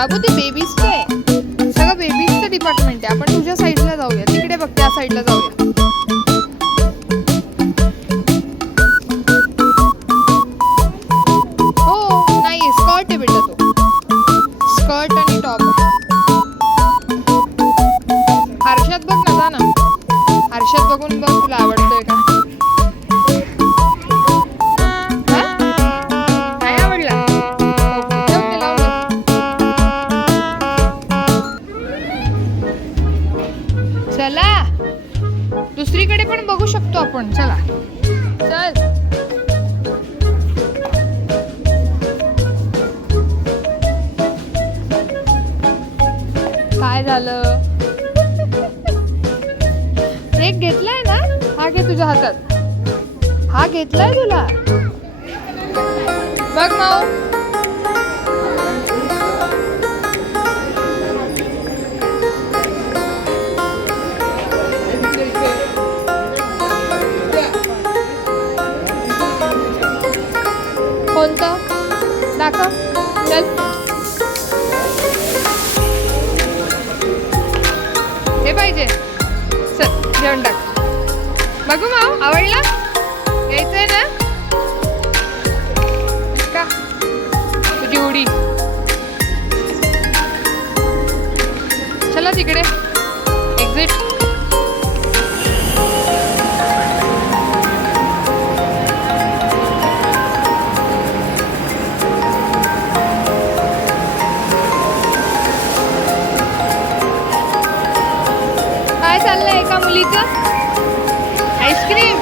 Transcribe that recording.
बाबू ते बेबीजचं आहे, सगळं बेबीजचं डिपार्टमेंट आहे. आपण तुझ्या साईडला जाऊया, तिकडे बघ त्या साईडला जाऊया. हो नाही, स्कर्ट आहे बेटा, तो स्कर्ट आणि टॉप आहे. आरशात बघ ना, जा ना आरशात बघून बघ तुला आवडतंय का. नाही आवडला, ठेव ते, लावून दे. चला दुसरीकडे पण बघू शकतो आपण, चला चल. काय झालं, एक घेतलाय ना, हा घे तुझ्या हातात, हा घेतलाय तुला, बघ माऊ. कोणतं दाखव, चल. हे पाहिजे, चल घेऊन टाक. बघू माऊ, आवडला, यायचंय ना का तुझी उडी. चला तिकडे एक्झिट. काय चाललंय एका मुलीचं, आईस्क्रीम.